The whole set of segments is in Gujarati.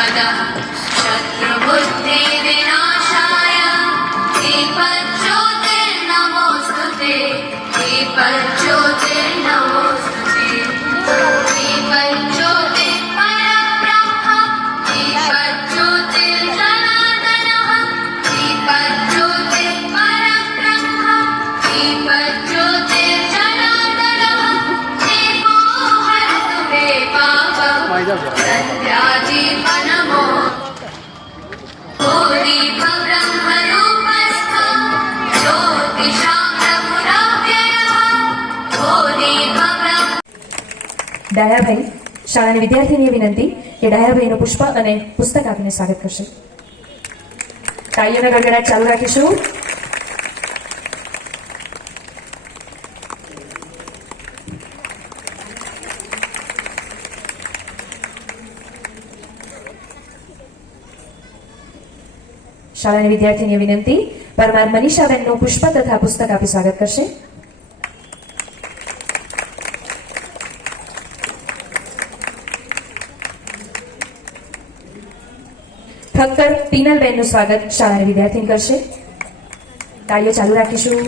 पदः शत्रुबुद्धिविनाशाय दीपज्योतिर्नमोऽस्तु ते दीपज्योतिर्नमोऽस्तु ते दीपज्योतिर्परब्रह्म दीपज्योतिर्जनार्दनः दीपज्योतिर्परब्रह्म दीपज्योतिर्जनार्दनः दीपो हरतु मे पापम् सत्यादीपनमो दीपब्रह्मरूपस्थं ज्योतिषां प्रभुरव्ययः दीपब्रह्म ડાયાભાઈ શાળાની વિદ્યાર્થીનીએ વિનંતી કે ડાયાભાઈનું પુષ્પ અને પુસ્તક આપીને સ્વાગત કરશે. તાળીઓના ગડગડાટ ચાલુ રાખીશું. શાળાની વિદ્યાર્થીનીએ વિનંતી પરમાર મનીષાબેનનું પુષ્પ તથા પુસ્તક આપી સ્વાગત કરશે. ઠક્કર પીનલબેનનું સ્વાગત શાળાની વિદ્યાર્થીની કરશે. તાળીઓ ચાલુ રાખીશું.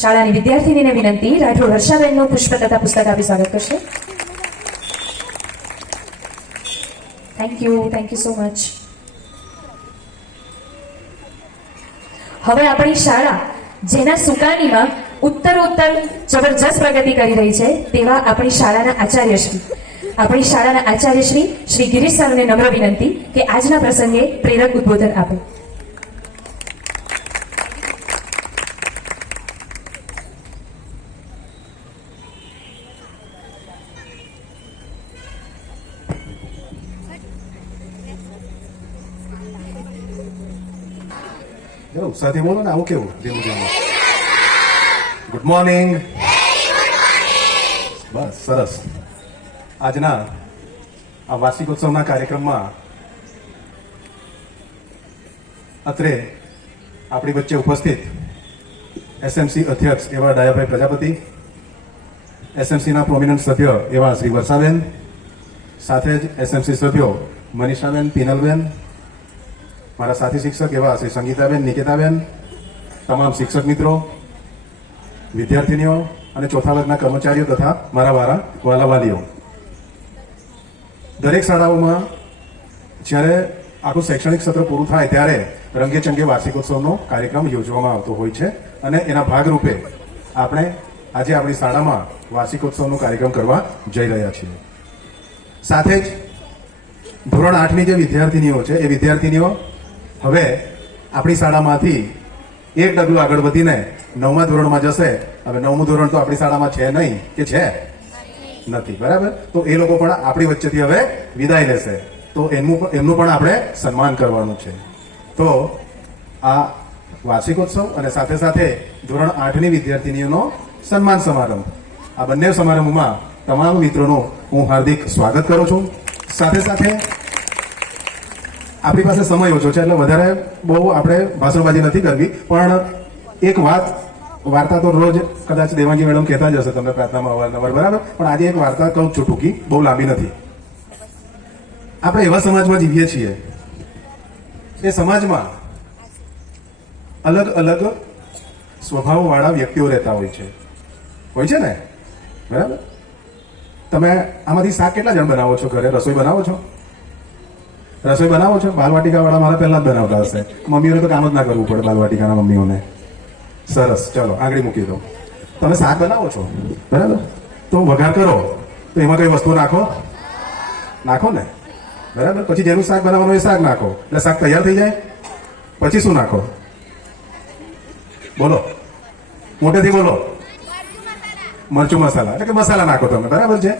શાળાની વિદ્યાર્થીનીને વિનંતી રાઠોડ હર્ષાબેનનું પુષ્પ તથા પુસ્તક આપી સ્વાગત કરશે. Thank you so much. હવે આપણી શાળા જેના સુકાનીમાં ઉત્તરોત્તર જબરજસ્ત પ્રગતિ કરી રહી છે તેવા આપણી શાળાના આચાર્યશ્રી શ્રી ગિરીશ સરને નમ્ર વિનંતી કે આજના પ્રસંગે પ્રેરક ઉદ્બોધન આપે. સાથે બોલો ને, આવું કેવું ધીમું ધીમું. Good morning. બસ સરસ. આજના આ વાર્ષિકોત્સવના કાર્યક્રમમાં અત્રે આપણી વચ્ચે ઉપસ્થિત એસએમસી અધ્યક્ષ એવા ડાયાભાઈ પ્રજાપતિ, એસએમસીના પ્રોમિનન્ટ સભ્ય એવા શ્રી વર્ષાબેન, સાથે જ એસએમસી સભ્યો મનીષાબેન, પીનલબેન, મારા સાથી શિક્ષક એવા શ્રી સંગીતાબેન, નિકેતાબેન, તમામ શિક્ષક મિત્રો, વિદ્યાર્થીનીઓ અને ચોથા વર્ગના કર્મચારીઓ તથા મારા વાલા વાલીઓ. દરેક શાળાઓમાં જ્યારે આખું શૈક્ષણિક સત્ર પૂરું થાય ત્યારે રંગેચંગે વાર્ષિકોત્સવનો કાર્યક્રમ યોજવામાં આવતો હોય છે અને એના ભાગરૂપે આપણે આજે આપણી શાળામાં વાર્ષિકોત્સવનો કાર્યક્રમ કરવા જઈ રહ્યા છીએ. સાથે જ ધોરણ 8ની જે વિદ્યાર્થીનીઓ છે એ વિદ્યાર્થીનીઓ હવે આપણી શાળામાંથી એક ડગલું આગળ વધીને 9મા ધોરણમાં જશે. હવે 9મું ધોરણ તો આપણી શાળામાં છે નહીં કે છે નથી, બરાબર? તો એ લોકો પણ આપણી વચ્ચેથી હવે વિદાય લેશે, તો એમનું પણ આપણે સન્માન કરવાનું છે. તો આ વાર્ષિકોત્સવ અને સાથે સાથે ધોરણ 8ની વિદ્યાર્થીનીઓનો સન્માન સમારંભ, આ બંને સમારંભમાં તમામ મિત્રોનું હું હાર્દિક સ્વાગત કરું છું. સાથે સાથે આપણી પાસે સમય ઓછો છે એટલે વધારે બહુ આપણે ભાષણબાજી નથી કરવી, પણ એક વાર્તા તો રોજ કદાચ દેવાંગી મેડમ કહેતા જ હશે તમને પ્રાર્થનામાં અવારનવાર, બરાબર? પણ આજે એક વાર્તા કહું છું, ટૂંકી, બહુ લાંબી નથી. આપણે એવા સમાજમાં જીવીએ છીએ, એ સમાજમાં અલગ અલગ સ્વભાવવાળા વ્યક્તિઓ રહેતા હોય છે ને, બરાબર? તમે આમાંથી શાક કેટલા જણ બનાવો છો? ઘરે રસોઈ બનાવો છો? બાલવાટિકા વાળા મારા પહેલા જ બનાવતા હશે. મમ્મીઓને તો કામ જ ના કરવું પડે, બાલવાટિકાના મમ્મીઓને. સરસ, ચલો આગળ મૂકી દો. તમે શાક બનાવો છો, બરાબર? તો વઘાર કરો તો એમાં કઈ વસ્તુ નાખો ને, બરાબર? પછી જેનું શાક બનાવવાનું એ શાક નાખો એટલે શાક તૈયાર થઈ જાય. પછી શું નાખો? બોલો, મોટેથી બોલો. મરચું મસાલા, એટલે કે મસાલા નાખો તમે, બરાબર છે?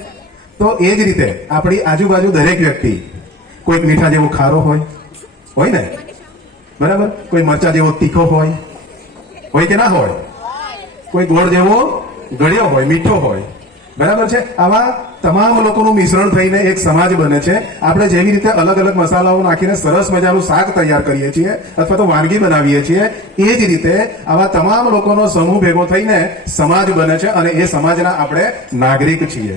તો એ જ રીતે આપણી આજુબાજુ દરેક વ્યક્તિ, કોઈક મીઠા જેવો ખારો હોય ને, બરાબર? કોઈ મરચા જેવો તીખો હોય કે ના હોય? કોઈ ગોળ જેવો ગળ્યો હોય, મીઠો હોય, બરાબર છે. આવા તમામ લોકોનું મિશ્રણ થઈને એક સમાજ બને છે. આપણે જેવી રીતે અલગ અલગ મસાલાઓ નાખીને સરસ મજાનું શાક તૈયાર કરીએ છીએ અથવા તો વાનગી બનાવીએ છીએ, એ જ રીતે આવા તમામ લોકોનો સમૂહ ભેગો થઈને સમાજ બને છે અને એ સમાજના આપણે નાગરિક છીએ.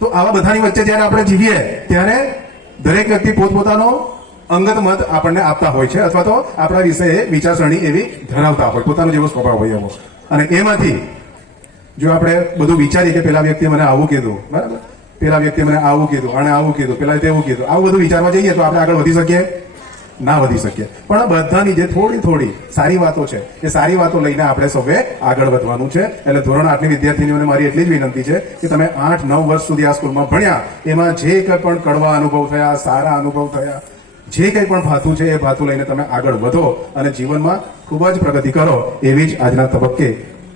તો આવા બધાની વચ્ચે જ્યારે આપણે જીવીએ ત્યારે દરેક વ્યક્તિ પોતપોતાનો અંગત મત આપણને આપતા હોય છે અથવા તો આપણા વિશે વિચારસરણી એવી ધરાવતા હોય, પોતાનો જેવો સ્વભાવ હોય એવો. અને એમાંથી જો આપણે બધું વિચારીએ કે પેલા વ્યક્તિએ મને આવું કીધું, બરાબર, પેલા વ્યક્તિએ મને આવું કીધું, આણે આવું કીધું, પેલા તેવું કીધું, આવું બધું વિચારવા જઈએ તો આપણે આગળ વધી શકીએ? ના વધી શકીએ. પણ બધાની જે થોડી થોડી સારી વાતો છે એ સારી વાતો લઈને આપણે સૌએ આગળ વધવાનું છે. એટલે ધોરણ 8ની વિદ્યાર્થીનીઓને મારી એટલી જ વિનંતી છે કે તમે 8-9 વર્ષ સુધી આ સ્કૂલમાં ભણ્યા, એમાં જે કંઈ પણ કડવા અનુભવ થયા, સારા અનુભવ થયા, જે કંઈ પણ ભાતું છે એ ભાતું લઈને તમે આગળ વધો અને જીવનમાં ખૂબ જ પ્રગતિ કરો, એવી જ આજના તબક્કે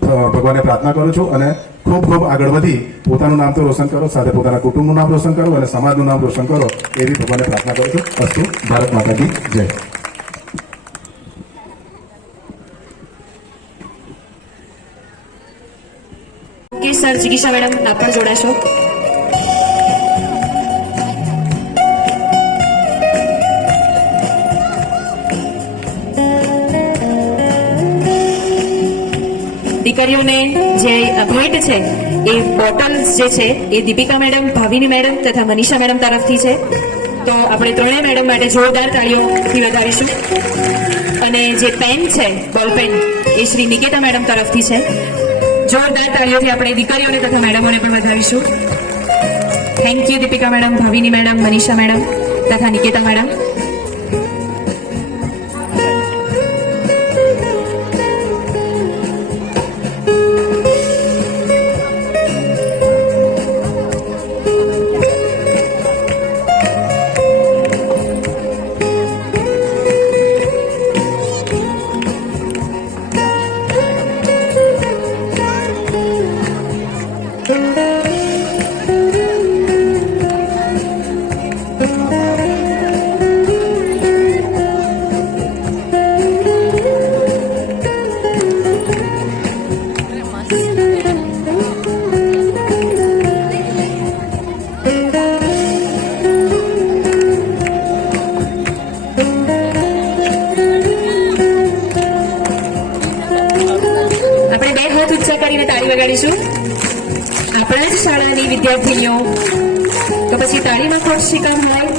ભગવાનને પ્રાર્થના કરું છું. અને ખૂબ ખૂબ આગળ વધી પોતાનું નામ તો રોશન કરો, સાથે પોતાના કુટુંબનું નામ રોશન કરો અને સમાજનું નામ રોશન કરો, એવી ભગવાનને પ્રાર્થના કરું છું. અસ્તુ. ભારત માતા કી જય. કે સર જિગીશા મેડમ આપ પણ જોડાશો. દીકરીઓને જે ભેટ છે એ બોટલ્સ જે છે એ દીપિકા મેડમ, ભાવિની મેડમ તથા મનીષા મેડમ તરફથી છે. તો આપણે ત્રણેય મેડમ માટે જોરદાર તાળીઓથી વધાવીશું. અને જે પેન છે, બોલ પેન, એ શ્રી નિકેતા મેડમ તરફથી છે. જોરદાર તાળીઓથી આપણે દીકરીઓને તથા મેડમોને પણ વધાવીશું. Thank you Deepika madam, Bhavini madam, Manisha madam તથા નિકેતા મેડમ. કરીને તાળી વગાડીશું. આપણા જ શાળાની વિદ્યાર્થીનીઓ, તો પછી તાળીમાં ખોટ શિકાર હોય.